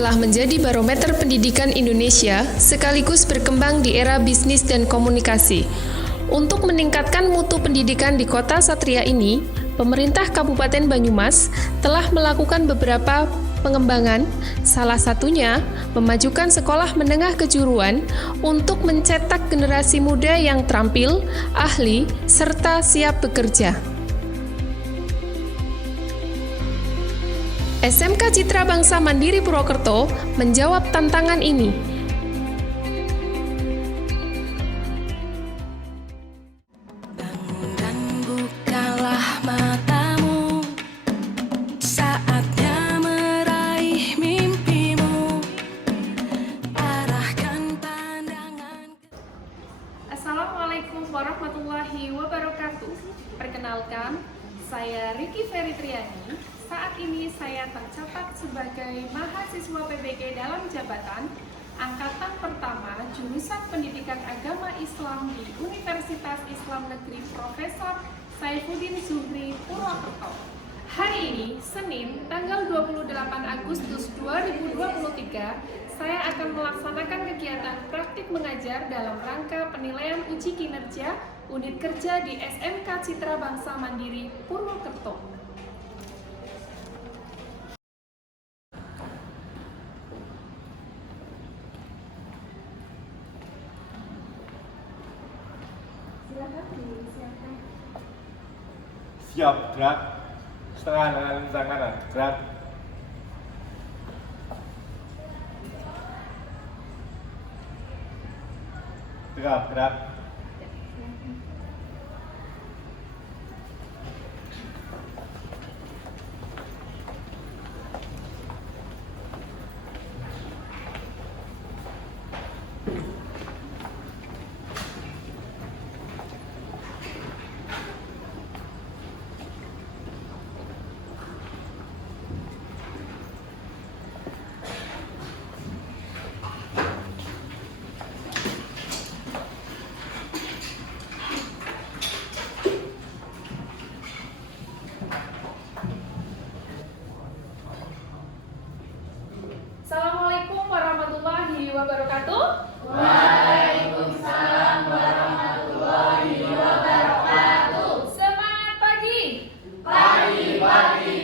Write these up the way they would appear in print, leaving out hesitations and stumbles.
telah menjadi barometer pendidikan Indonesia sekaligus berkembang di era bisnis dan komunikasi. Untuk meningkatkan mutu pendidikan di Kota Satria ini, pemerintah Kabupaten Banyumas telah melakukan beberapa pengembangan, salah satunya memajukan sekolah menengah kejuruan untuk mencetak generasi muda yang terampil, ahli, serta siap bekerja. SMK Citra Bangsa Mandiri Purwokerto menjawab tantangan ini. Dan bukalah matamu, saatnya meraih mimpimu, arahkan pandangan. Assalamualaikum warahmatullahi wabarakatuh. Perkenalkan, saya Ricky Feritriani. Saat ini saya tercatat sebagai mahasiswa PBG dalam jabatan Angkatan Pertama Jurusan Pendidikan Agama Islam di Universitas Islam Negeri Profesor Saifuddin Zuhri Purwokerto. Hari ini, Senin, tanggal 28 Agustus 2023, saya akan melaksanakan kegiatan praktik mengajar dalam rangka penilaian uji kinerja unit kerja di SMK Citra Bangsa Mandiri Purwokerto. Siap, gerak. Setengah dengan tangan, gerak. Gerak. Assalamualaikum warahmatullahi wabarakatuh. Waalaikumsalam warahmatullahi wabarakatuh. Semangat pagi.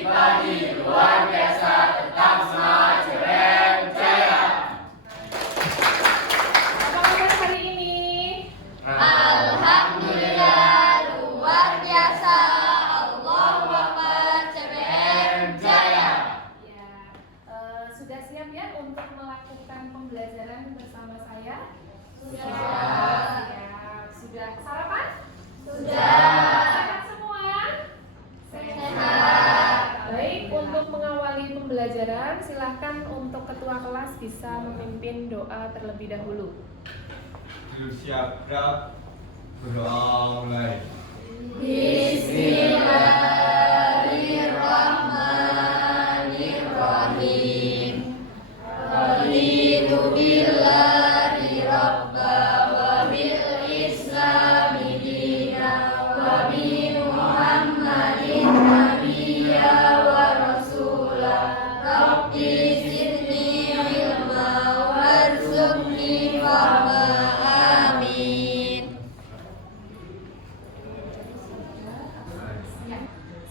Pagi, luar biasa, tetap semangat, keren, jaya. Apa kabar hari ini? Alhamdulillah, luar biasa, Allahu Akbar, keren, jaya. Ya, sudah siap ya untuk melakukan pembelajaran bersama saya? Sudah. Siap. Sudah sarapan? Sudah. Sehat semua? Sehat. Baik, untuk mengawali pembelajaran, silahkan untuk ketua kelas bisa memimpin doa terlebih dahulu. Siap, gerak. Berdoa mulai. Bismillahirrahmanirrahim. Raditu billahi rabba wa bil islami dina wa bi Muhammadin nabiyya wa rasula. Rabbi zidni ilma warzuqni fahma. Amin.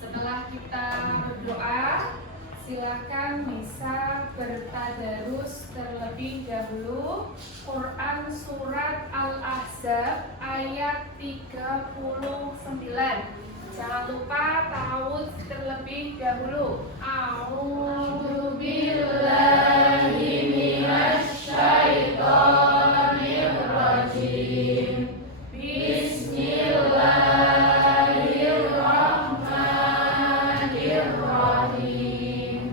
Setelah kita berdoa, silahkan bisa bertadarus terlebih dahulu Quran Surat Al-Ahzab ayat 39. Jangan lupa ta'awudz terlebih dahulu. A'udzu Billahi minasyaitonir rajim. Bismillahirrahmanirrahim.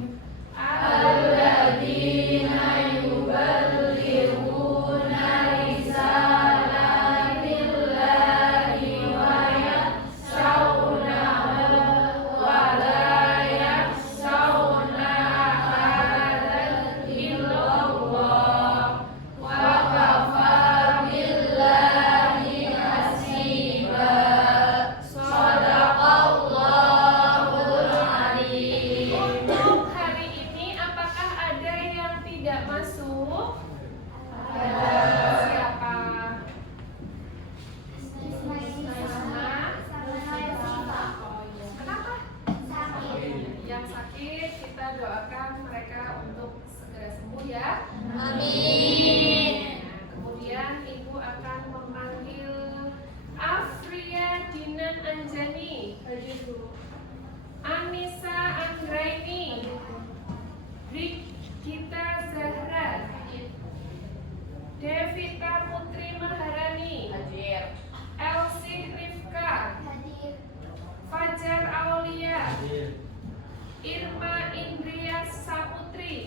Alladzina yuballighuna risalatillahi wa Amin. Kemudian Ibu akan memanggil Afria Dinan Anjani, Anissa Anggraini, Rikita Zahra, Devita Putri Maharani, Elsie Rifka, Fajar Aulia, Irma Indria Saputri,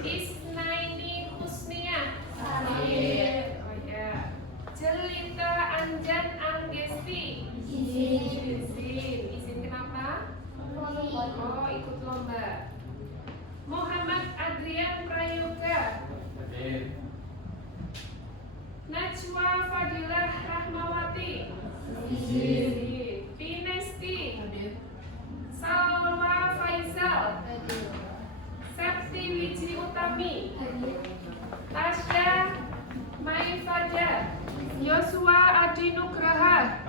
Isnaini Husnia, oh ya, Jelita Anjan Anggesti, izin kenapa? Oh, ikut lomba. Muhammad Adrian Prayoga, Najwa Fadilah Rahmawati, Pinesti, Salwa Faisal, Septi Wiji Utami, Tasya Maifada, Yosua Adi Nugraha,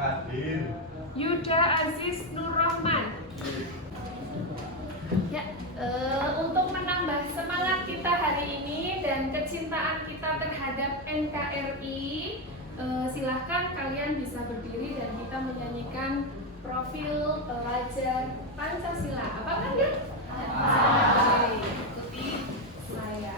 Yuda Aziz Nur Rahman. Ya, untuk menambah semangat kita hari ini dan kecintaan kita terhadap NKRI, silahkan kalian bisa berdiri dan kita menyanyikan profil pelajar Pancasila. Apakah ya? Ikuti saya.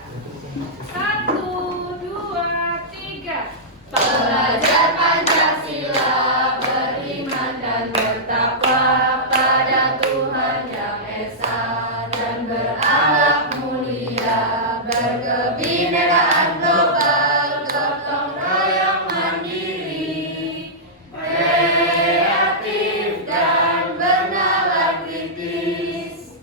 1, 2, 3. Pelajar Pancasila beriman dan bertakwa pada Tuhan Yang Esa dan berakhlak mulia, berkebinekaan global, gotong royong mandiri, kreatif dan bernalar kritis.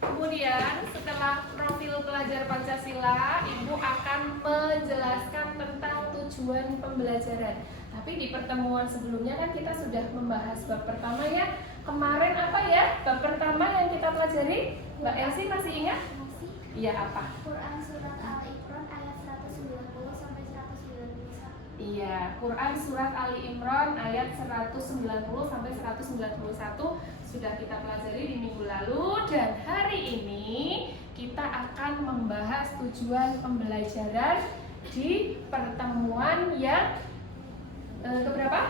Kemudian setelah profil pelajar Pancasila, Ibu akan menjelaskan tentang tujuan pembelajaran. Tapi di pertemuan sebelumnya kan kita sudah membahas bab pertama ya. Kemarin apa ya? Bab pertama yang kita pelajari, Mbak Elsie masih ingat? Iya, apa? Quran Surat Al-Imran ayat 190 sampai 191. Iya, Quran Surat Ali Imran ayat 190 sampai 191 sudah kita pelajari di minggu lalu, dan hari ini kita akan membahas tujuan pembelajaran di pertemuan yang keberapa?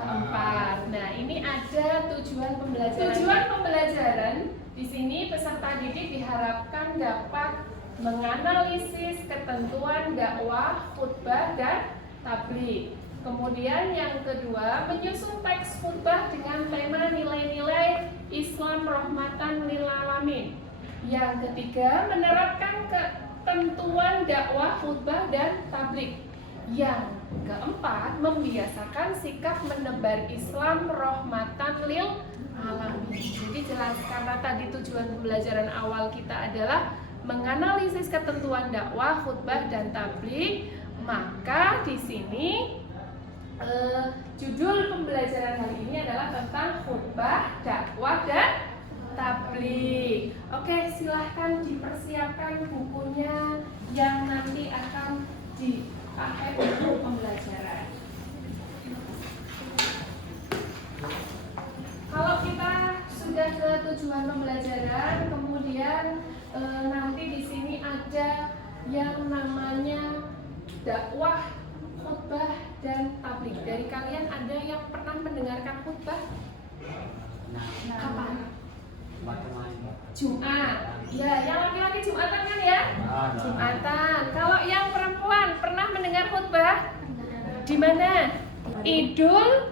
Keempat. Nah, ini ada tujuan pembelajaran. Tujuan pembelajaran di sini peserta didik diharapkan dapat menganalisis ketentuan dakwah, khutbah, dan tabligh. Kemudian yang kedua, menyusun teks khutbah dengan tema nilai-nilai Islam rahmatan lil alamin. Yang ketiga, menerapkan ketentuan dakwah, khutbah, dan tabligh. Yang keempat, membiasakan sikap menebar Islam rahmatan lil alamin. Jadi jelas, karena tadi tujuan pembelajaran awal kita adalah menganalisis ketentuan dakwah, khutbah, dan tabligh, maka di sini judul pembelajaran hari ini adalah tentang khutbah, dakwah, dan tabligh. Oke, silahkan dipersiapkan bukunya yang nanti akan dipakai untuk pembelajaran. Kalau kita sudah ke tujuan pembelajaran, kemudian nanti di sini ada yang namanya dakwah, khutbah, dan tabligh. Dari kalian ada yang pernah mendengarkan khutbah? Kapan? Jumat. Ya, yang laki-laki Jumatan kan ya? Jumatan. Kalau yang perempuan pernah mendengar khutbah? Di mana? Idul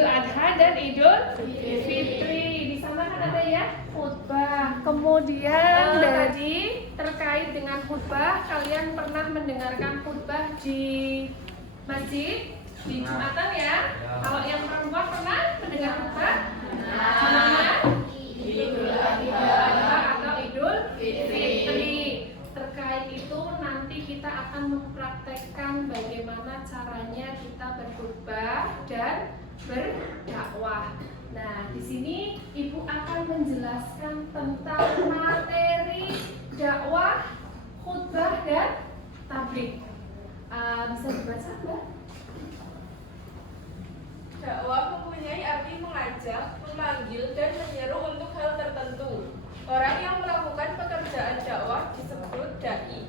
Adha dan Idul Fitri. Di sana kan ada ya khutbah. Kemudian tadi terkait dengan khutbah, kalian pernah mendengarkan khutbah di masjid di Jumatan ya? Kalau yang perempuan pernah mendengar khutbah? Di mana? Idul Adha atau Idul Fitri. Terkait itu nanti kita akan mempraktekkan bagaimana caranya kita berkhutbah dan berdakwah. Nah, di sini Ibu akan menjelaskan tentang materi dakwah, khutbah, dan tabligh. Bisa dibaca, Mbak? Dakwah mempunyai arti mengajak, memanggil, dan menyeru untuk Orang yang melakukan pekerjaan dakwah disebut dai.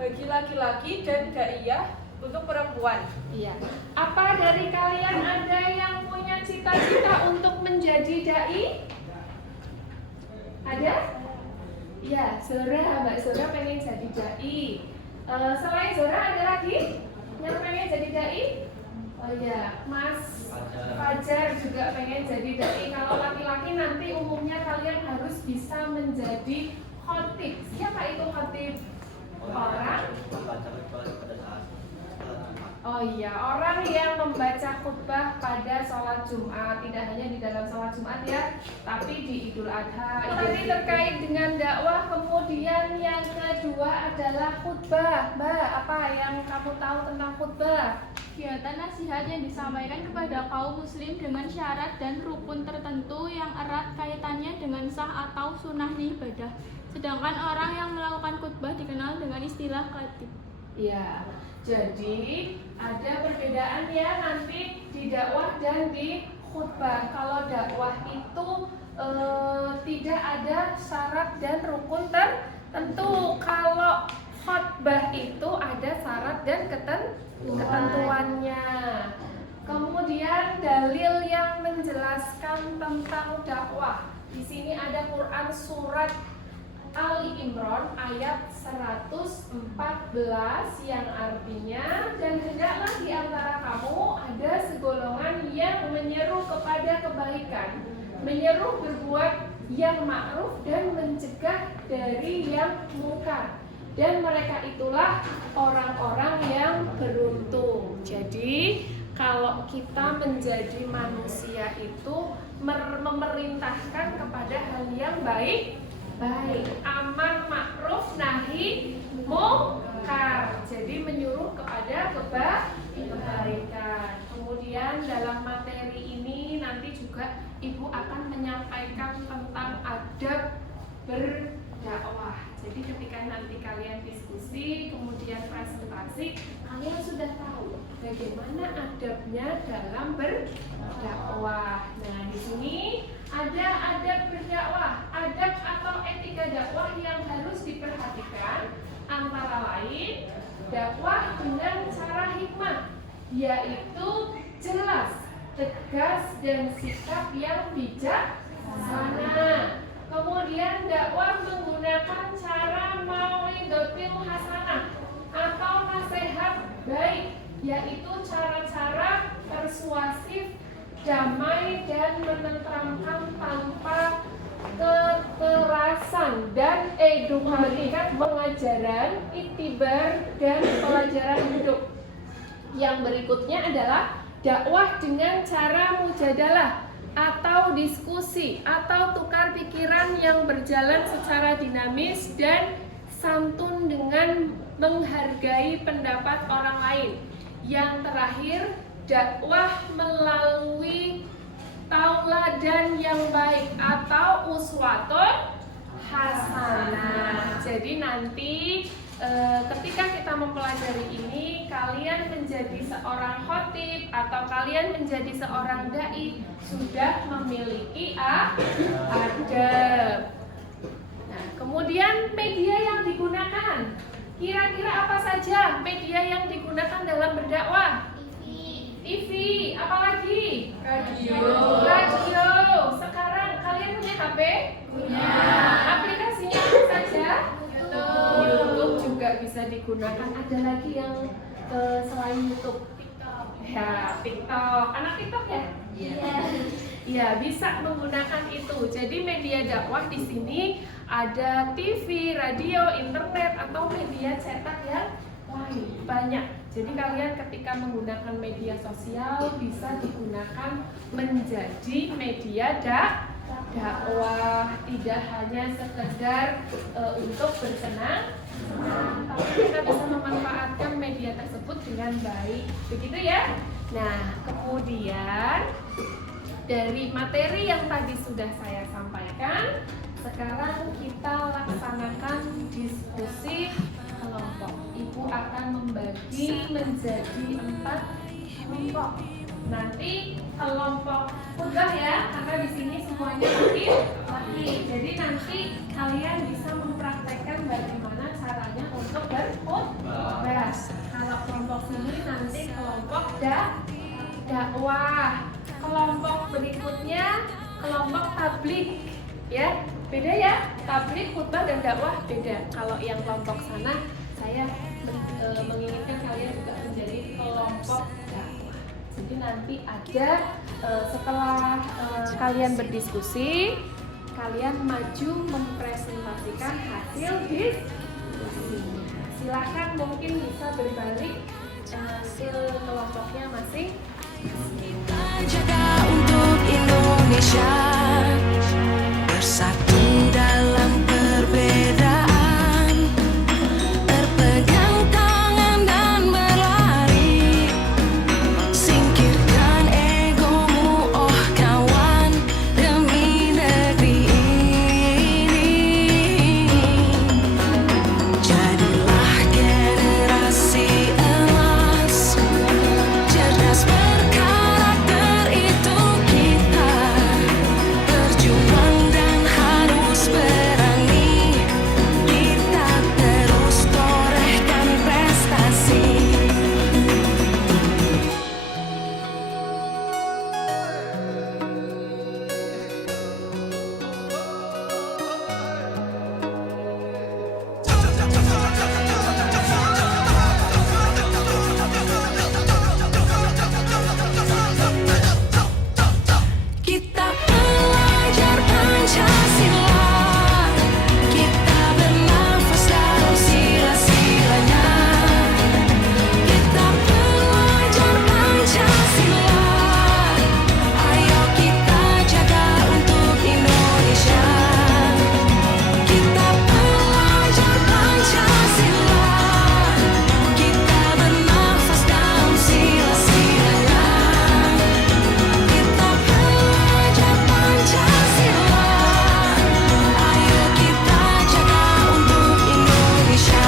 Bagi laki-laki dan daiyah untuk perempuan. Iya. Apa dari kalian ada yang punya cita-cita untuk menjadi dai? Ada? Iya, Zora, Mbak Zora pengen jadi dai. Selain Zora ada lagi yang pengen jadi dai? Oh iya, Mas Fajar juga pengen jadi dai. Kalau laki-laki nanti umumnya kalian harus bisa menjadi khotib. Siapa itu khotib? Orang. Oh iya, orang yang membaca khutbah pada sholat Jumat, tidak hanya di dalam sholat Jumat ya, tapi di Idul Adha. Tadi terkait dengan dakwah, kemudian yang kedua adalah khutbah. Mbak, apa yang kamu tahu tentang khutbah? Kegiatan nasihat yang disampaikan kepada kaum muslim dengan syarat dan rukun tertentu yang erat kaitannya dengan sah atau sunnah ibadah. Sedangkan orang yang melakukan khutbah dikenal dengan istilah khatib. Ya, jadi ada perbedaan ya nanti di dakwah dan di khutbah. Kalau dakwah itu tidak ada syarat dan rukun tertentu. Kalau khutbah itu ada syarat dan ketentuannya. Kemudian dalil yang menjelaskan tentang dakwah. Di sini ada Quran surat Ali Imran ayat 114 yang artinya, dan hendaklah di antara kamu ada segolongan yang menyeru kepada kebaikan, menyeru berbuat yang ma'ruf dan mencegah dari yang mungkar. Dan mereka itulah orang-orang yang beruntung. Jadi kalau kita menjadi manusia itu memerintahkan kepada hal yang baik, amar ma'ruf nahi mungkar. Jadi menyuruh kepada kebaikan. Kemudian dalam materi ini nanti juga Ibu akan menyampaikan tentang adab berdakwah. Jadi ketika nanti kalian diskusi, kemudian presentasi, kalian sudah tahu bagaimana adabnya dalam berdakwah. Nah, di sini ada adab berdakwah, adab atau etika dakwah yang harus diperhatikan, antara lain dakwah dengan cara hikmah, yaitu jelas, tegas, dan sikap yang bijaksana. Kemudian dakwah menggunakan cara mau'izatil hasanah atau nasihat baik, yaitu cara-cara persuasif, damai, dan menenteramkan tanpa kekerasan, dan memberikan pengajaran, iktibar, dan pelajaran hidup. Yang berikutnya adalah dakwah dengan cara mujadalah atau diskusi atau tukar pikiran yang berjalan secara dinamis dan santun dengan menghargai pendapat orang lain. Yang terakhir, dakwah melalui tauladan yang baik atau uswatun hasanah. Jadi nanti ketika kita mempelajari ini, kalian menjadi seorang khotib atau kalian menjadi seorang dai sudah memiliki adab. Nah, kemudian media yang digunakan, kira-kira apa saja media yang digunakan dalam berdakwah? TV, apalagi? Radio. Sekarang kalian punya HP? Punya. Aplikasinya apa saja? YouTube juga bisa digunakan. Ada lagi yang selain YouTube? TikTok. Ya, TikTok. Anak TikTok ya? Iya. Iya, bisa menggunakan itu. Jadi media dakwah di sini ada TV, radio, internet, atau media cetak yang lain. Banyak. Jadi kalian ketika menggunakan media sosial bisa digunakan menjadi media dakwah, tidak hanya sekedar untuk bersenang, tapi kita bisa memanfaatkan media tersebut dengan baik. Begitu ya? Nah, kemudian dari materi yang tadi sudah saya sampaikan, sekarang kita laksanakan diskusi kelompok. Ibu akan membagi menjadi 4 kelompok. Nanti kelompok khutbah ya, karena di sini semuanya laki-laki. Jadi nanti kalian bisa mempraktekkan bagaimana caranya untuk berkhutbah. Kalau kelompok sini nanti kelompok dakwah. Kelompok berikutnya kelompok tablik, ya beda ya. Tablik, khutbah dan dakwah beda. Kalau yang kelompok sana saya menginginkan kalian juga menjadi kelompok dakwah. Jadi nanti ada setelah kalian berdiskusi, kalian maju mempresentasikan hasil diskusinya. Silahkan mungkin bisa berbalik hasil kelompoknya masing. Kita jaga untuk Indonesia, bersatu dalam perbedaan, berpegang tangan dan berlari, singkirkan egomu oh kawan, demi negeri ini. Jadilah generasi emas, cerdas berkarakter itu kita, berjuang dan harus berani, kita terus torehkan prestasi. Kita belajar Pancasila, kita bernafas dalam sila-silanya. Kita belajar Pancasila, ayo kita jaga untuk Indonesia. Kita belajar Pancasila, kita bernafas dalam sila-silanya. Kita belajar Pancasila, ayo kita jaga untuk Indonesia.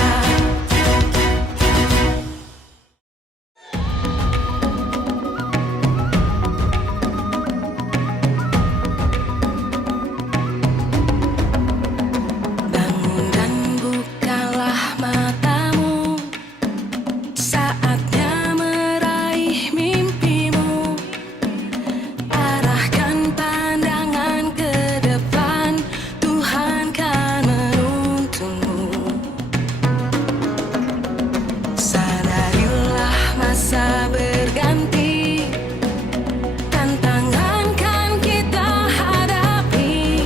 Bangun dan bukalah matamu, saatnya meraih mimpimu. Arahkan pandangan ke depan, Tuhan kan menuntunmu. Sadarilah masa berganti, tantangan kan kita hadapi,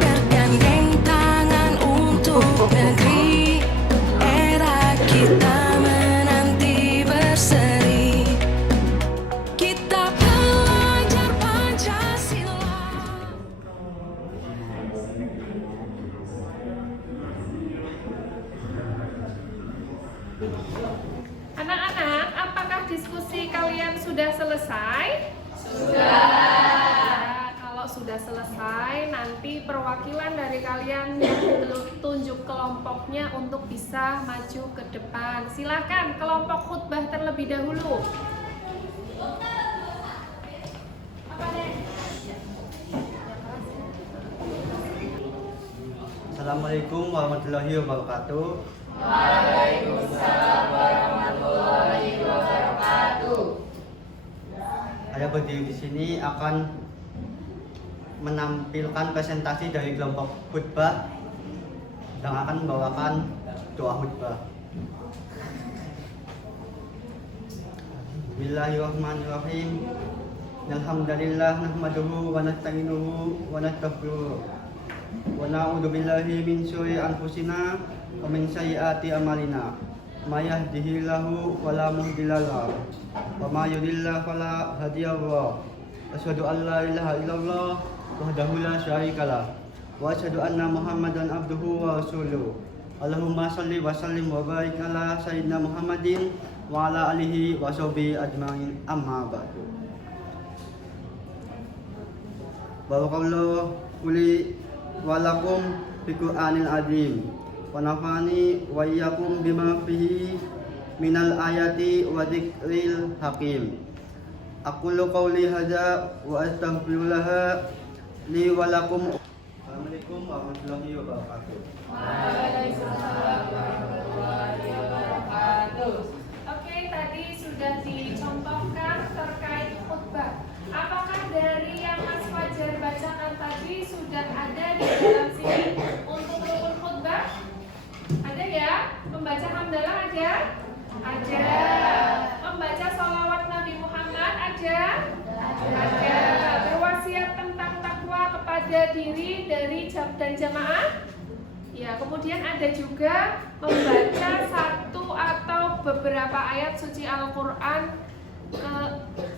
bergandeng tangan untuk negeri, era kita menanti berseri. Kita belajar Pancasila. Anak-anak, apakah diskusi kalian sudah selesai? Sudah. Kalau sudah selesai, nanti perwakilan dari kalian yang tunjuk kelompoknya untuk bisa maju ke depan. Silakan kelompok khutbah terlebih dahulu. Assalamualaikum warahmatullahi wabarakatuh. Saya berdiri di sini akan menampilkan presentasi dari kelompok khutbah yang akan membawakan doa khutbah. Bismillahirrahmanirrahim. Alhamdulillah nahmaduhu wa nasta'inuhu wa nastaghfiruh. Wa na'udzu billahi min syururi anfusina wa min sayyiati a'malina. May yahdihillahu fala mudilla lahu wa may yudlil fala hadiya lahu. Asyhadu an la ilaha illallah wahdahu la syarika lah wa asyhadu anna Muhammadan abduhu wa rasuluh. Allahumma shalli wa sallim wa barik ala sayyidina Muhammadin wa ala alihi wa sahbihi ajmain, amma ba'du. Barakallahu li wa lakum fi Qur'anil azim wa nafani wa iyyakum bima fihi minal ayati wa dzikril hakim. Aqulu qawli hadza wa astaghfirullah li wa lakum. Assalamualaikum warahmatullahi wabarakatuh. Waalaikumsalam warahmatullahi wabarakatuh. Oke, tadi sudah dicontohkan terkait khutbah. Apakah dari yang Mas Fajar bacakan tadi sudah ada di dalam sini untuk rukun khutbah? Ada ya? Membaca hamdalah ada? Ada. Membaca sholawat Nabi Muhammad ada? Ada. Berwasiat tentang takwa kepada diri dari dan jamaah? Ya, kemudian ada juga membaca satu atau beberapa ayat suci Al-Quran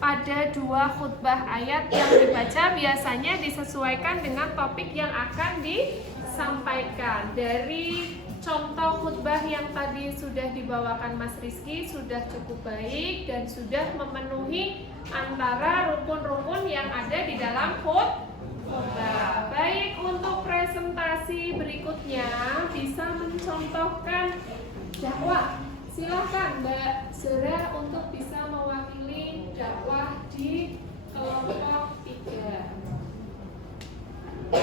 pada 2 khutbah. Ayat yang dibaca biasanya disesuaikan dengan topik yang akan disampaikan. Dari contoh khutbah yang tadi sudah dibawakan Mas Rizky sudah cukup baik dan sudah memenuhi antara rukun-rukun yang ada di dalam khutbah. Baik, untuk presentasi berikutnya bisa mencontohkan dakwah. Silakan Mbak Zura untuk bisa mewakili dakwah di kelompok 3.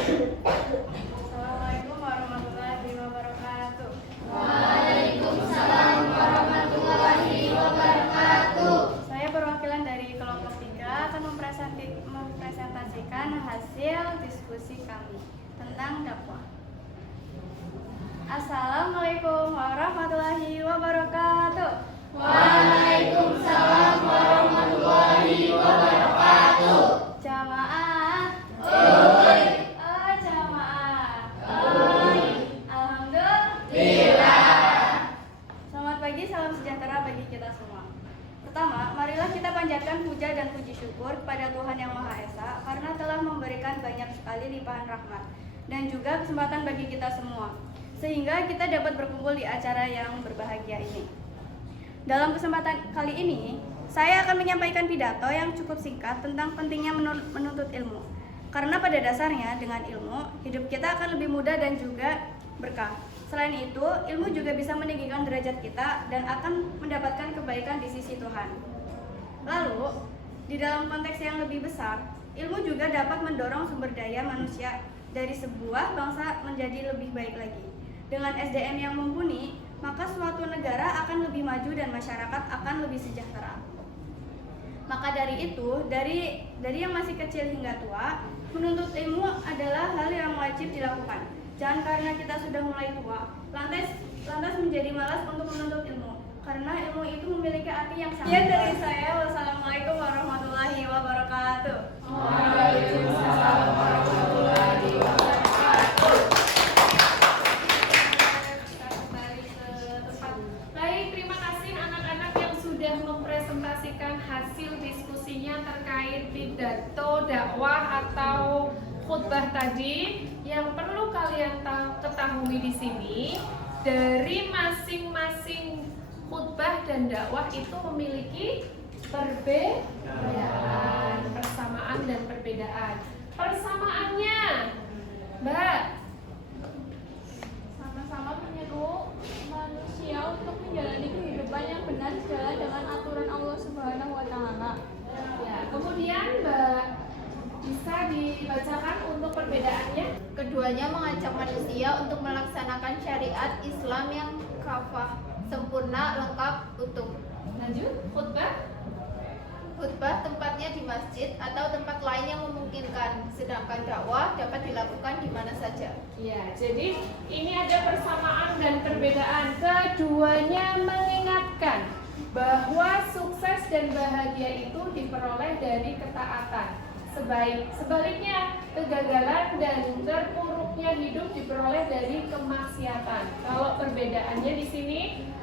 Assalamualaikum warahmatullahi wabarakatuh. Waalaikumsalam warahmatullahi wabarakatuh. Saya perwakilan dari kelompok 3 akan mempresentasikan hasil diskusi kami tentang dakwah. Assalamualaikum warahmatullahi wabarakatuh. Waalaikumsalam warahmatullahi wabarakatuh. Jamaah. Oi. Oh, jamaah. Oi. Alhamdulillah. Selamat pagi, salam sejahtera bagi kita semua. Pertama, marilah kita panjatkan puja dan puji syukur kepada Tuhan Yang Maha Esa karena telah memberikan banyak sekali limpahan rahmat dan juga kesempatan bagi kita semua, sehingga kita dapat berkumpul di acara yang berbahagia ini. Dalam kesempatan kali ini, saya akan menyampaikan pidato yang cukup singkat tentang pentingnya menuntut ilmu. Karena pada dasarnya dengan ilmu, hidup kita akan lebih mudah dan juga berkah. Selain itu, ilmu juga bisa meninggikan derajat kita dan akan mendapatkan kebaikan di sisi Tuhan. Lalu, di dalam konteks yang lebih besar, ilmu juga dapat mendorong sumber daya manusia dari sebuah bangsa menjadi lebih baik lagi. Dengan SDM yang mumpuni, maka suatu negara akan lebih maju dan masyarakat akan lebih sejahtera. Maka dari itu, dari yang masih kecil hingga tua, menuntut ilmu adalah hal yang wajib dilakukan. Jangan karena kita sudah mulai tua, lantas menjadi malas untuk menuntut ilmu. Karena ilmu itu memiliki arti yang sangat. Sekian dari saya. Wassalamualaikum warahmatullahi wabarakatuh. Waalaikumsalam warahmatullahi wabarakatuh. Baik, terima kasih anak-anak yang sudah mempresentasikan hasil diskusinya terkait pidato dakwah atau khutbah tadi. Yang perlu kalian ketahui di sini, dari masing-masing khutbah dan dakwah itu memiliki perbedaan, persamaan dan perbedaan. Persamaannya, Mbak, Sama-sama menyeru manusia untuk menjalani kehidupan yang benar sejalan dengan aturan Allah Subhanahu wa Ta'ala. ya, kemudian Mbak bisa dibacakan untuk perbedaannya. Keduanya mengajak manusia untuk melaksanakan syariat Islam yang kafah, sempurna, lengkap, utuh. Lanjut, khutbah. Khutbah tempatnya di masjid atau tempat lain yang memungkinkan, sedangkan dakwah dapat dilakukan di mana saja. Ya, jadi ini ada persamaan dan perbedaan. Keduanya mengingatkan bahwa sukses dan bahagia itu diperoleh dari ketaatan. Sebaliknya, kegagalan dan terpuruknya hidup diperoleh dari kemaksiatan. Kalau perbedaannya di sini,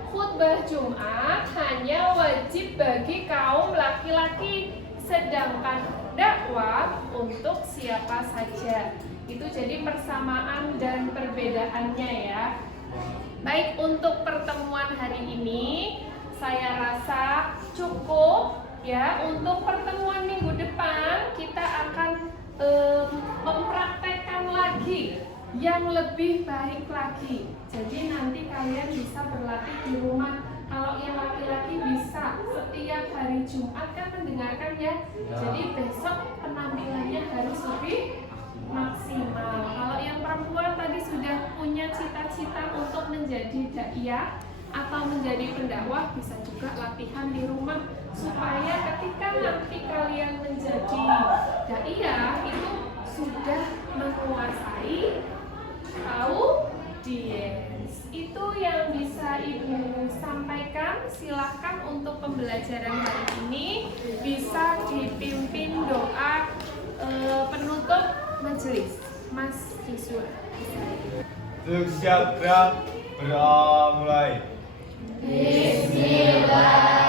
khutbah Jumat hanya wajib bagi kaum laki-laki, sedangkan dakwah untuk siapa saja. Itu jadi persamaan dan perbedaannya ya. Baik, untuk pertemuan hari ini saya rasa cukup. Ya, untuk pertemuan minggu depan kita akan mempraktekkan lagi yang lebih baik lagi. Jadi nanti kalian bisa berlatih di rumah. Kalau yang laki-laki bisa setiap hari Jumat kan mendengarkan ya. Jadi besok penampilannya harus lebih maksimal. Kalau yang perempuan tadi sudah punya cita-cita untuk menjadi daiyah atau menjadi pendakwah, bisa juga latihan di rumah supaya ketika nanti kalian menjadi daiyah itu sudah menguasai audiens. Itu yang bisa Ibu sampaikan. Silahkan untuk pembelajaran hari ini bisa dipimpin doa penutup majelis. Mas Jiswa. Siap gerak, mulai. Bismillah.